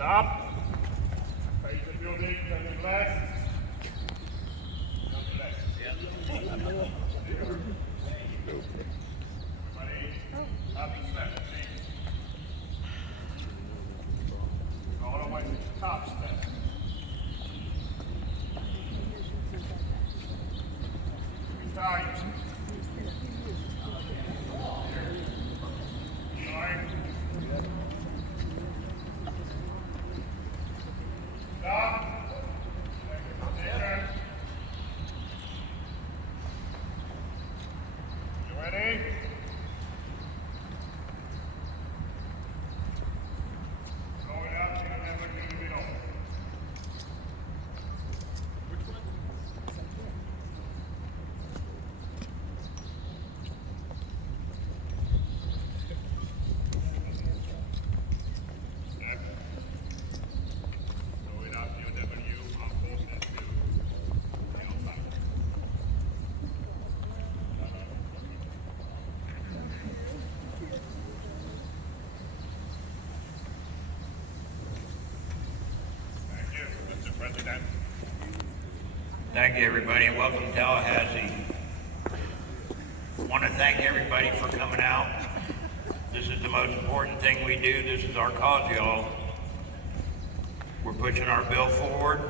Stop. Face the building, turn to the left. Turn to the left. Everybody, up and step, please. All the way to the top step. Tight. Stop. You ready? Going up, you never do the middle. Which one? Going up, you never you. I'm forcing to. Thank you, Mr. President. Thank you, everybody, and welcome to Tallahassee. I want to thank everybody for coming out. This is the most important thing we do. This is our cause, y'all. We're pushing our bill forward.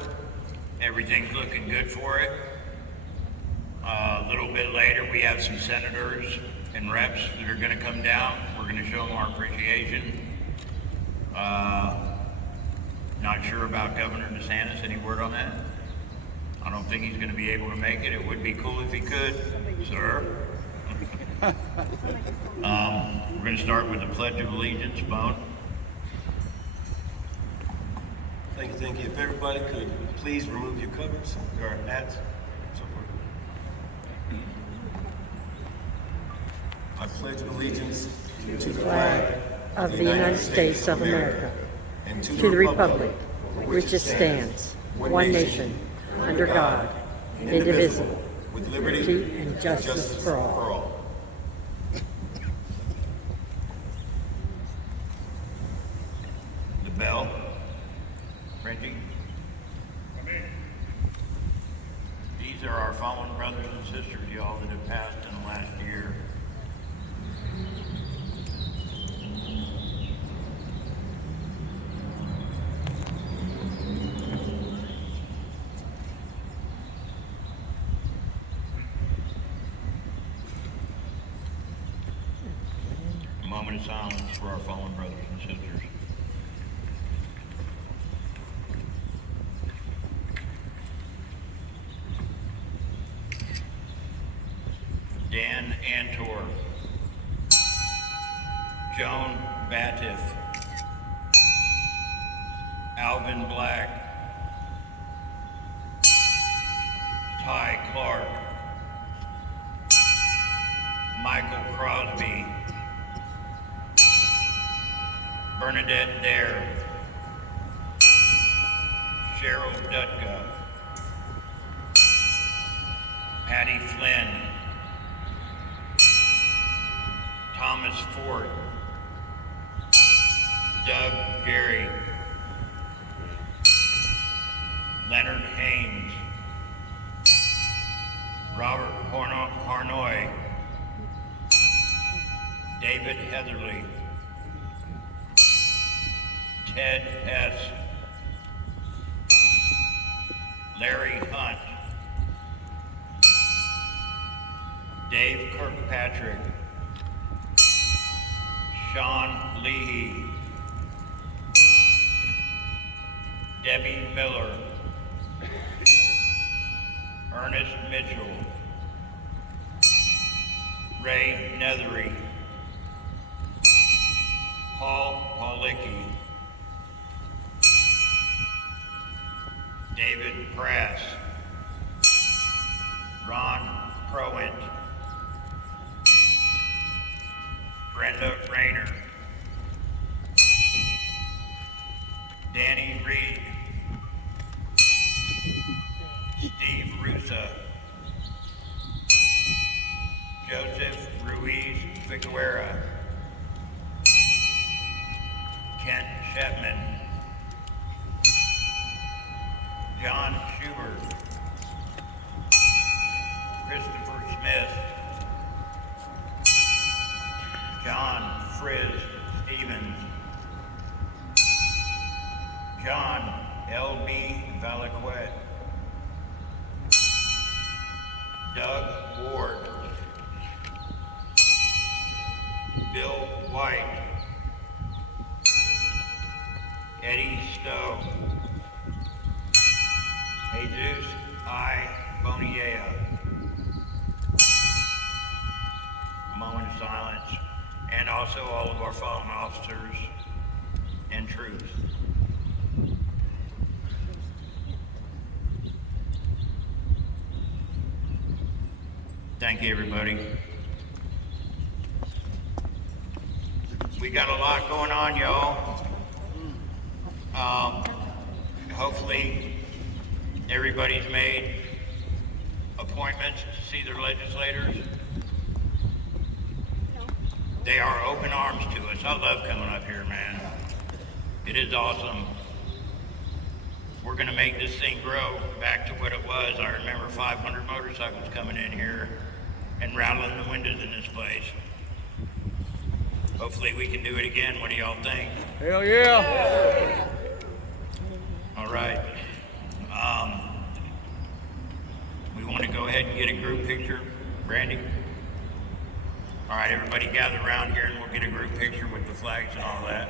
Everything's looking good for it. A little bit later, we have some senators and reps that are going to come down. We're going to show them our appreciation. Not sure about Governor DeSantis. Any word on that? I don't think he's going to be able to make it. It would be cool if he could, sir. We're going to start with the Pledge of Allegiance. Bone. Thank you. If everybody could please remove your covers, your hats, so forth. I pledge allegiance to the flag of the United States of America, and to the republic for which it stands, one nation, under God, indivisible, with liberty and justice for all. The bell. Reggie. Come in. These are our fallen brothers and sisters, y'all, that have passed in the last year. A moment of silence for our fallen brothers and sisters. Dan Antor, Joan Batiff, Alvin Black, Ty Clark, Michael Crosby, Bernadette Dare, Cheryl Dutka, Patty Flynn, Thomas Ford, Doug Gary, Leonard Haynes, Robert Harnoy, David Heatherly, Ted Hess, Larry Hunt, Dave Kirkpatrick, Sean Leahy, Debbie Miller, Ernest Mitchell, Ray Nethery, Paul Paulicki, David Prass, Ron Crowent, Brenda Rayner, Danny Reed, Steve Russa, Joseph Ruiz Figuera, Kent Shepman, John Schubert, Christopher Smith, John Frizz Stevens, John L.B. Valaquette, Doug Ward, Bill White, Eddie Stowe, Jesus I. Bonilla. A moment of silence, and also all of our fallen officers and troops. Thank you, everybody. We got a lot going on, y'all. Hopefully, everybody's made appointments to see their legislators. They are open arms to us. I love coming up here, man. It is awesome. We're gonna make this thing grow back to what it was. I remember 500 motorcycles coming in here and rattling the windows in this place. Hopefully we can do it again. What do y'all think? Hell yeah! All right. We want to go ahead and get a group picture. Brandy? All right, everybody gather around here and we'll get a group picture with the flags and all that.